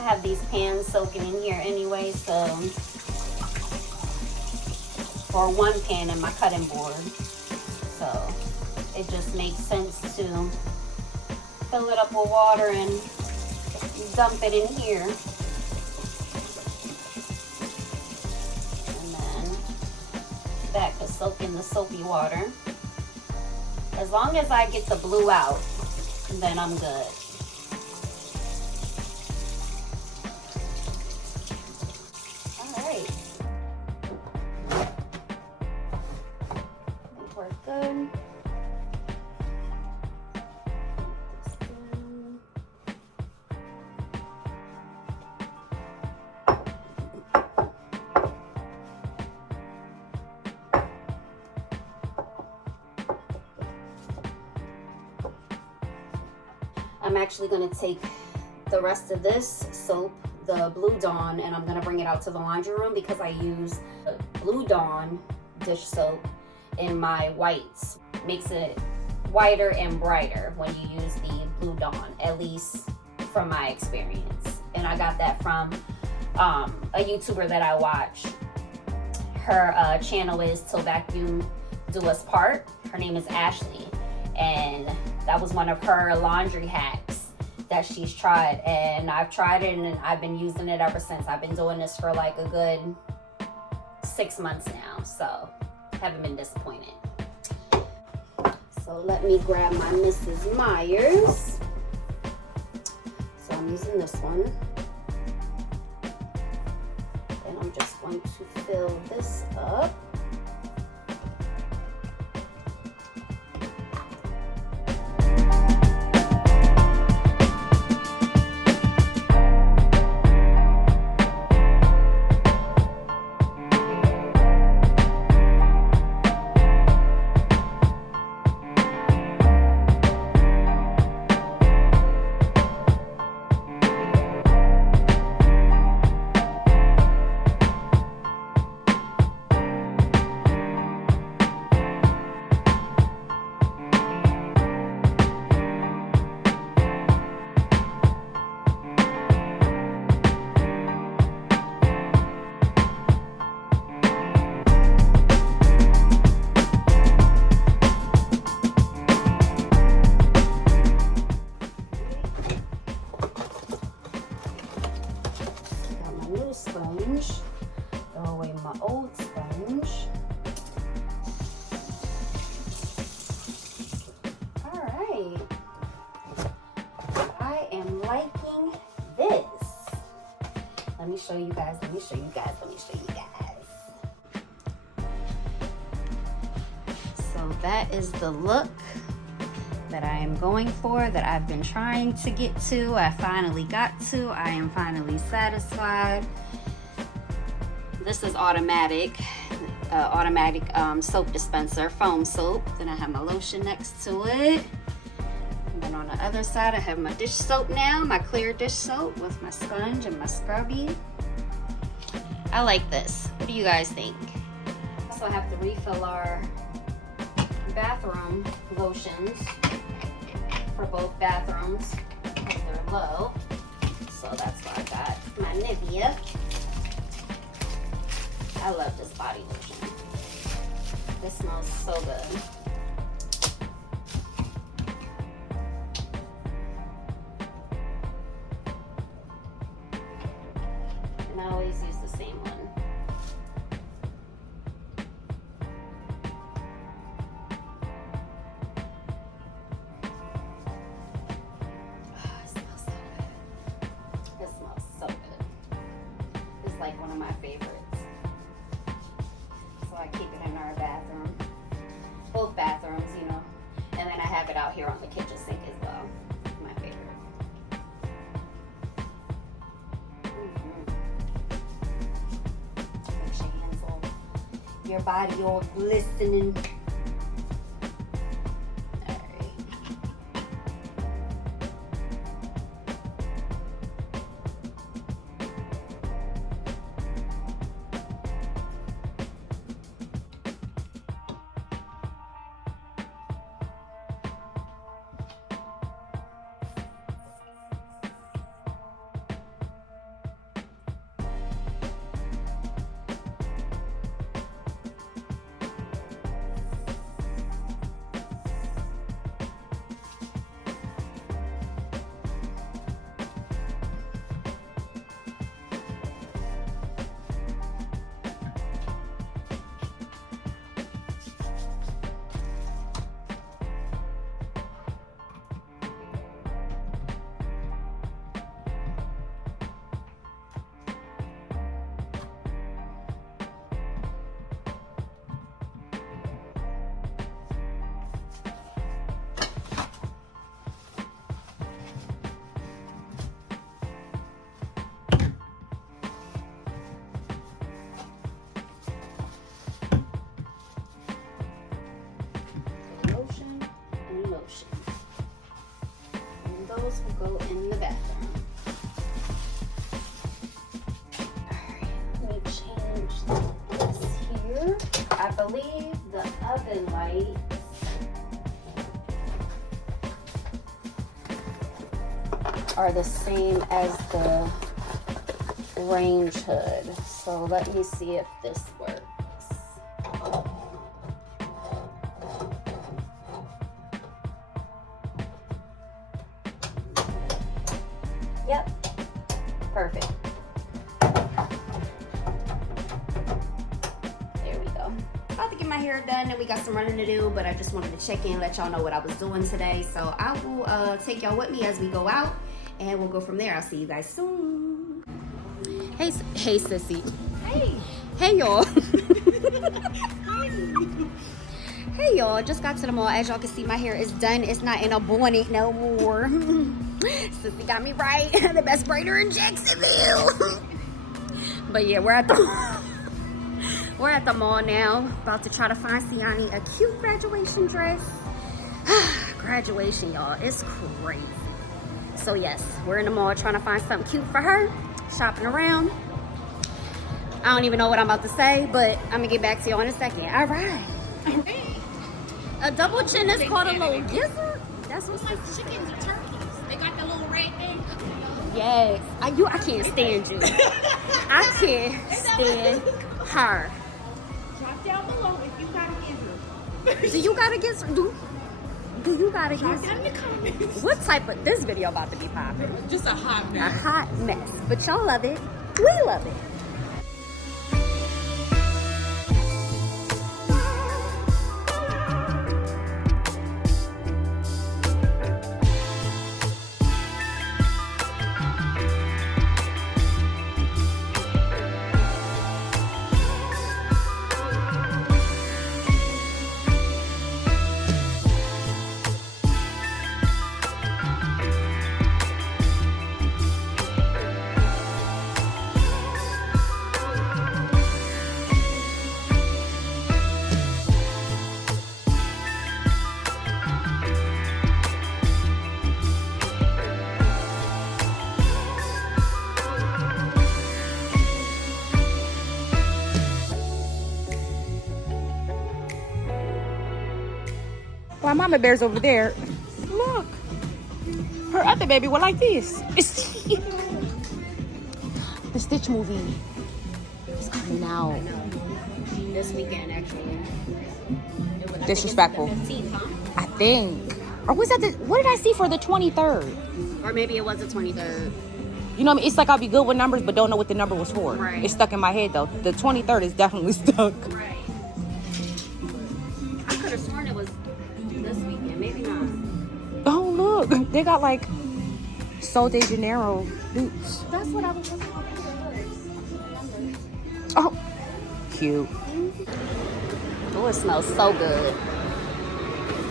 have these pans soaking in here anyway, so, or one pan in my cutting board. So it just makes sense to fill it up with water and dump it in here. And then that could soak in the soapy water. As long as I get the blue out, then I'm good. All right. I think we're good. I'm actually going to take the rest of this soap, the Blue Dawn, and I'm going to bring it out to the laundry room because I use the Blue Dawn dish soap in my whites. Makes it whiter and brighter when you use the Blue Dawn, at least from my experience. And I got that from a YouTuber that I watch. Her channel is Tilvacuumdouspart. Her name is Ashley, and that was one of her laundry hacks that she's tried, and I've tried it and I've been using it ever since. I've been doing this for like a good 6 months now, so haven't been disappointed. So let me grab my Mrs. Meyer's. So I'm using this one. And I'm just going to fill this up. Sponge, throw away my old sponge. All right, I am liking this. Let me show you guys, let me show you guys, let me show you guys. So that is the look that I am going for, that I've been trying to get to. I finally got to. I am finally satisfied. This is automatic soap dispenser, foam soap. Then I have my lotion next to it. And then on the other side, I have my dish soap now, my clear dish soap with my sponge and my scrubby. I like this. What do you guys think? Also, I have to refill our bathroom lotions for both bathrooms because they're low. So that's why I got my Nivea. I love this body lotion. This smells so good. And I always use the same one. Like one of my favorites. So I keep it in our bathroom. Both bathrooms, you know. And then I have it out here on the kitchen sink as well. My favorite. Makes your hands all, your body all glistening. those will go in the bathroom. Alright, let me change this here. I believe the oven lights are the same as the range hood. So let me see if this works. Yep, perfect. There we go. About to get my hair done and we got some running to do, but I just wanted to check in, let y'all know what I was doing today. So I will take y'all with me as we go out and we'll go from there. I'll see you guys soon. Hey Sissy. Hey. Hey y'all. Hey y'all, just got to the mall. As y'all can see, my hair is done. It's not in a bonnet no more. Sissy got me right. The best braider in Jacksonville. But yeah, we're at the mall now. About to try to find Siani a cute graduation dress. Graduation, y'all. It's crazy. So yes, we're in the mall trying to find something cute for her. Shopping around. I don't even know what I'm about to say, but I'm gonna get back to you in a second. All right. A double chin is called a little gizzard. That's what's like chickens or turkeys. They got the little red thing. Yes. I can't stand you. I can't stand her. Drop down below if you got a gizzard. Do you got a gizzard? Do you got a Drop gizzard? down in the comments. What type of this video about to be popping? Just a hot A mess. hot mess. But y'all love it. We love it. While Mama Bear's over there, look. Her other baby went like this. The Stitch movie is coming out. I know. This weekend, actually. Disrespectful. I think it's the 15th, huh? I think. Or was that what did I see for the 23rd? Or maybe it was the 23rd. You know what I mean? It's like I'll be good with numbers, but don't know what the number was for. Right. It's stuck in my head, though. The 23rd is definitely stuck. Right. I could have sworn it was this weekend. Maybe not. Oh, look. They got, like, Sol de Janeiro boots. That's what I was looking for. Oh, cute. Oh, it smells so good.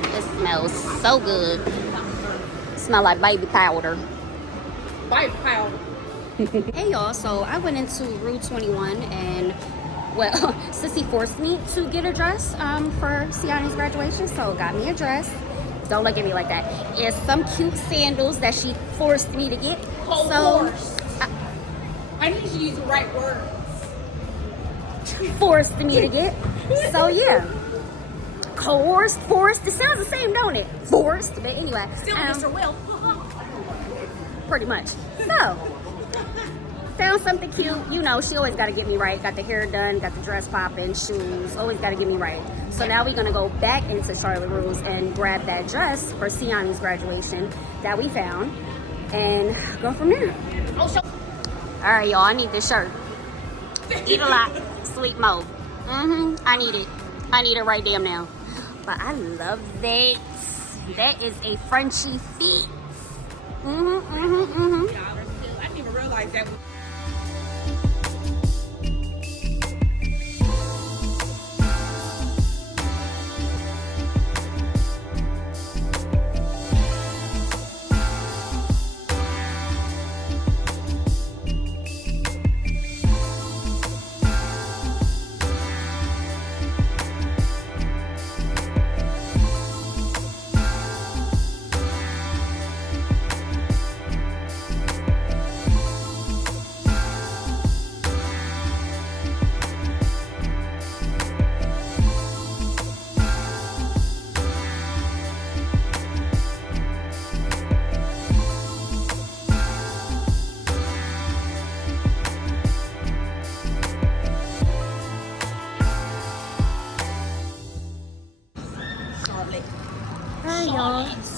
It smells so good. It smells like baby powder. White powder. Hey y'all, so I went into Rue 21 and well, Sissy forced me to get a dress for Siani's graduation, so got me a dress. Don't look at me like that. It's some cute sandals that she forced me to get. I need you to use the right words. Forced me to get. So yeah. Coerced, forced. It sounds the same, don't it? Forced, but anyway. Still Mr. Will. Pretty much. So, found something cute. You know, she always got to get me right. Got the hair done, got the dress popping, shoes. Always got to get me right. So now we're going to go back into Charlotte Rue's and grab that dress for Siani's graduation that we found and go from there. All right, y'all. I need this shirt. Eat a lot. Sleep mode. I need it. I need it right damn now. But I love that. That is a Frenchie fit. I didn't even realize that.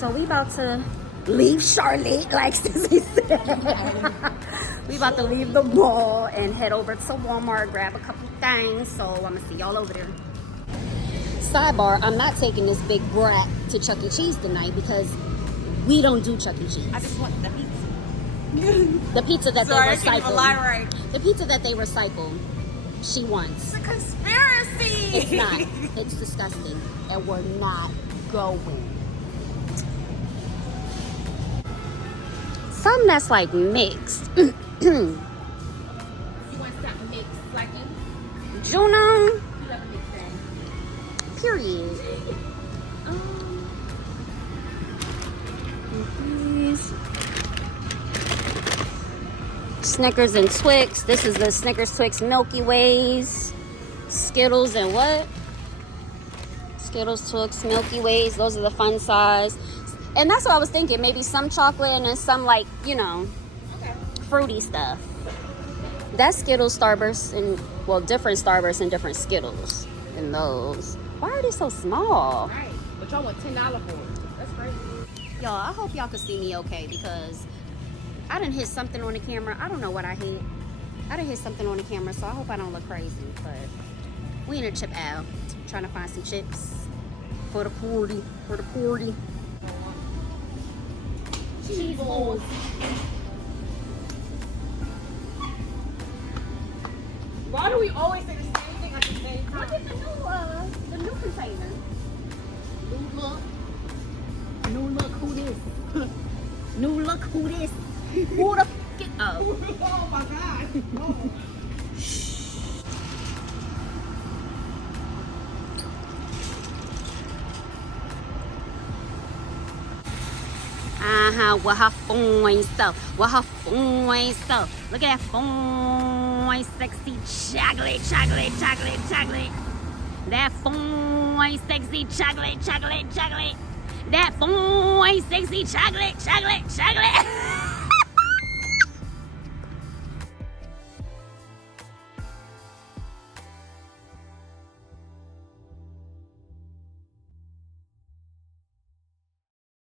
So we about to leave Charlotte, like Sissy said. We about to leave the mall and head over to Walmart, grab a couple things. So I'm gonna see y'all over there. Sidebar, I'm not taking this big brat to Chuck E. Cheese tonight because we don't do Chuck E. Cheese. I just want the pizza. The pizza that Sorry, they I can't even recycle. lie right. The pizza that they recycle, she wants. It's a conspiracy. It's not. It's disgusting. And we're not going. Something that's like mixed. You want something mixed like you? Juno. You love a mixed bag. Period. These. Snickers and Twix. This is the Snickers Twix Milky Ways. Skittles and what? Skittles, Twix, Milky Ways. Those are the fun size. And that's what I was thinking. Maybe some chocolate and then some, like, you know, fruity stuff. That's Skittles, Starburst, and, well, different Starburst and different Skittles in those. Why are they so small? Right. But y'all want $10 for it. That's crazy. Y'all, I hope y'all can see me okay because I done hit something on the camera. I don't know what I hit. I done hit something on the camera, so I hope I don't look crazy. But we in a chip aisle trying to find some chips for the party. For the party. Cheese balls. Why do we always say the same thing at the same time? Look at the new container. New look. New look, who this? New look, who this? Who the f*** it? Oh. Oh my God. Oh. What her fine stuff. What her fine stuff. Look at that fine, sexy chocolate. That fine, sexy chocolate. That fine, sexy chocolate.